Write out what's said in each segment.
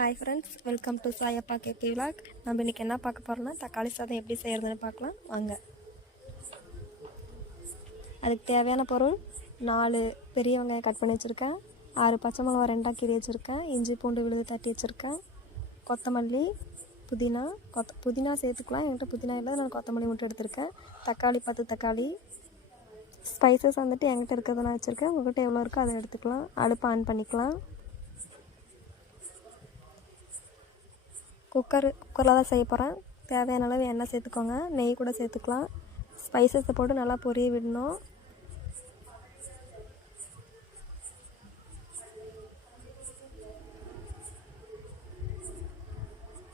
Hi friends welcome to Sayappa KP vlog நம்ம இன்றைக்கி என்ன பார்க்க போகிறோம்னா தக்காளி சாதம் எப்படி செய்கிறதுன்னு பார்க்கலாம். வாங்க. அதுக்கு தேவையான பொருள் நாலு பெரிய வெங்காயம் கட் பண்ணி வச்சுருக்கேன். ஆறு பச்சை மிளகா ரெண்டாக கீறி வச்சுருக்கேன். இஞ்சி பூண்டு விழுது தட்டி வச்சுருக்கேன். கொத்தமல்லி புதினா கொத்த புதினா சேர்த்துக்கலாம். என்கிட்ட புதினா இல்லை நான் கொத்தமல்லி மட்டும் எடுத்திருக்கேன். தக்காளி பத்து தக்காளி. ஸ்பைசஸ் வந்துட்டு என்கிட்ட இருக்கிறத நான் வச்சுருக்கேன். உங்கள்கிட்ட எவ்வளோ இருக்கோ அதை எடுத்துக்கலாம். அடுப்பு ஆன் பண்ணிக்கலாம். குக்கர் குக்கரில் தான் செய்ய போகிறேன் தேவையான அளவு எண்ணெய் சேர்த்துக்கோங்க. நெய் கூட சேர்த்துக்கலாம். ஸ்பைசஸை போட்டு நல்லா பொரிய விடணும்.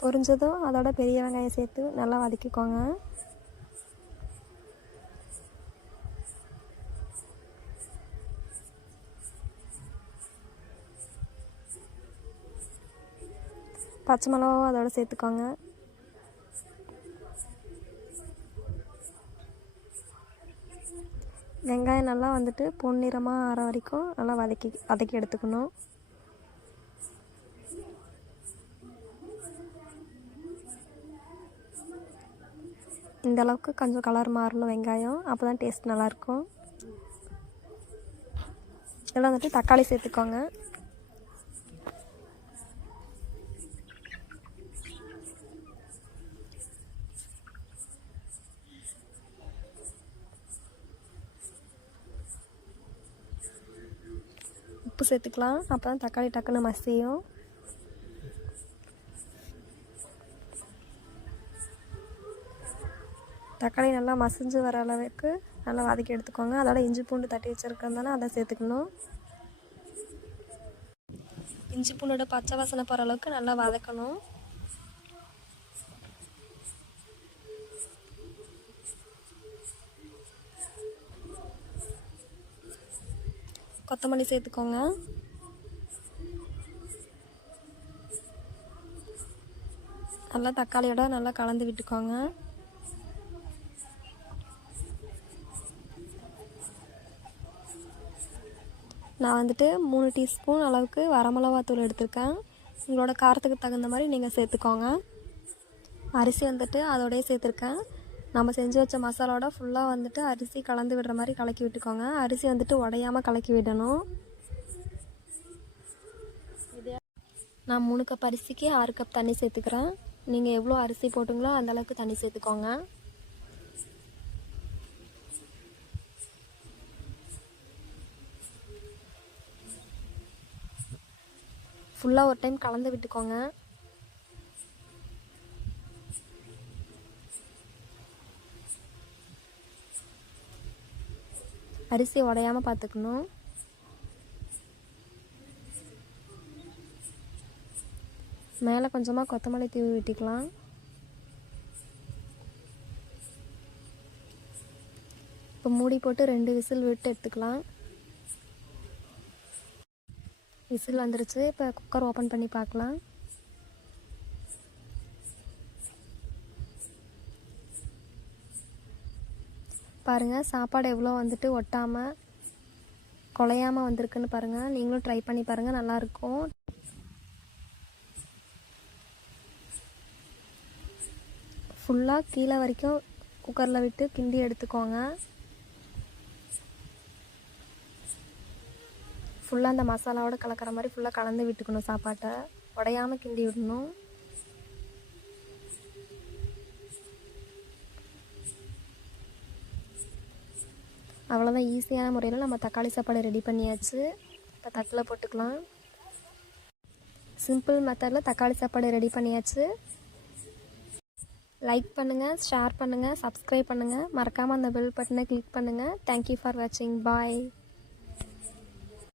பொரிஞ்சதும் அதோட பெரிய வெங்காயம் சேர்த்து நல்லா வதக்கிக்கோங்க. பச்சை மிளகாவும் அதோட சேர்த்துக்கோங்க. வெங்காயம் நல்லா வந்துட்டு பொன்னிறமாக ஆற வரைக்கும் நல்லா வதக்கி வதக்கி எடுத்துக்கணும். இந்த அளவுக்கு கொஞ்சம் கலர் மாறணும் வெங்காயம் அப்போ தான் டேஸ்ட் நல்லாயிருக்கும் இதில் வந்துட்டு தக்காளி சேர்த்துக்கோங்க. உப்பு சேர்த்துக்கலாம். அப்போ தான் தக்காளி டக்குன்னு மசியும். தக்காளி நல்லா மசிஞ்சு வர அளவுக்கு நல்லா வதக்கி எடுத்துக்கோங்க. அதோட இஞ்சி பூண்டு தட்டி வச்சுருக்கிறதுனால அதை சேர்த்துக்கணும். இஞ்சி பூண்டோட பச்சை வாசனை போகிற அளவுக்கு நல்லா வதக்கணும். கொத்தமல்லி சேர்த்துக்கோங்க. நல்லா தக்காளியோட நல்லா கலந்து விட்டுக்கோங்க. நான் வந்துட்டு மூணு டீஸ்பூன் அளவுக்கு வரமிளகாத்தூள் எடுத்திருக்கேன். உங்களோட காரத்துக்கு தகுந்த மாதிரி நீங்கள் சேர்த்துக்கோங்க. அரிசி வந்துட்டு அதோடய சேர்த்துருக்கேன். நம்ம செஞ்சு வச்ச மசாலாவோட ஃபுல்லாக வந்துட்டு அரிசி கலந்து விடுற மாதிரி கலக்கி விட்டுக்கோங்க. அரிசி வந்துட்டு உடையாமல் கலக்கி விடணும். நான் மூணு கப் அரிசிக்கு ஆறு கப் தண்ணி சேர்த்துக்கிறேன். நீங்கள் எவ்வளோ அரிசி போட்டுங்களோ அந்தளவுக்கு தண்ணி சேர்த்துக்கோங்க. ஃபுல்லாக ஒரு டைம் கலந்து விட்டுக்கோங்க. அரிசி உடையாமல் பார்த்துக்கணும் மேலே கொஞ்சமாக கொத்தமல்லி தூவி விட்டுக்கலாம். இப்போ மூடி போட்டு ரெண்டு விசில் விட்டு எடுத்துக்கலாம். விசில் வந்துருச்சு. இப்போ குக்கர் ஓப்பன் பண்ணி பார்க்கலாம் பாருங்கள் சாப்பாடு எவ்வளோ வந்துட்டு ஒட்டாமல் குலையாமல் வந்திருக்குன்னு பாருங்கள் நீங்களும் ட்ரை பண்ணி பாருங்கள் நல்லாயிருக்கும். ஃபுல்லாக கீழே வரைக்கும் குக்கரில் விட்டு கிண்டி எடுத்துக்கோங்க. ஃபுல்லாக அந்த மசாலாவோட கலக்கிற மாதிரி ஃபுல்லாக கலந்து விட்டுக்கணும் சாப்பாட்டை. உடையாமல் கிண்டி விடணும். அவ்வளோதான் ஈஸியான முறையில் நம்ம தக்காளி சாப்பாடு ரெடி பண்ணியாச்சு. இப்போ தட்டில் போட்டுக்கலாம். சிம்பிள் மெத்தடில் தக்காளி சாப்பாடு ரெடி பண்ணியாச்சு. லைக் பண்ணுங்கள் ஷேர் பண்ணுங்கள் சப்ஸ்கிரைப் பண்ணுங்கள் மறக்காமல் அந்த பெல் பட்டனை கிளிக் பண்ணுங்கள் தேங்க்யூ ஃபார் வாட்சிங் பாய்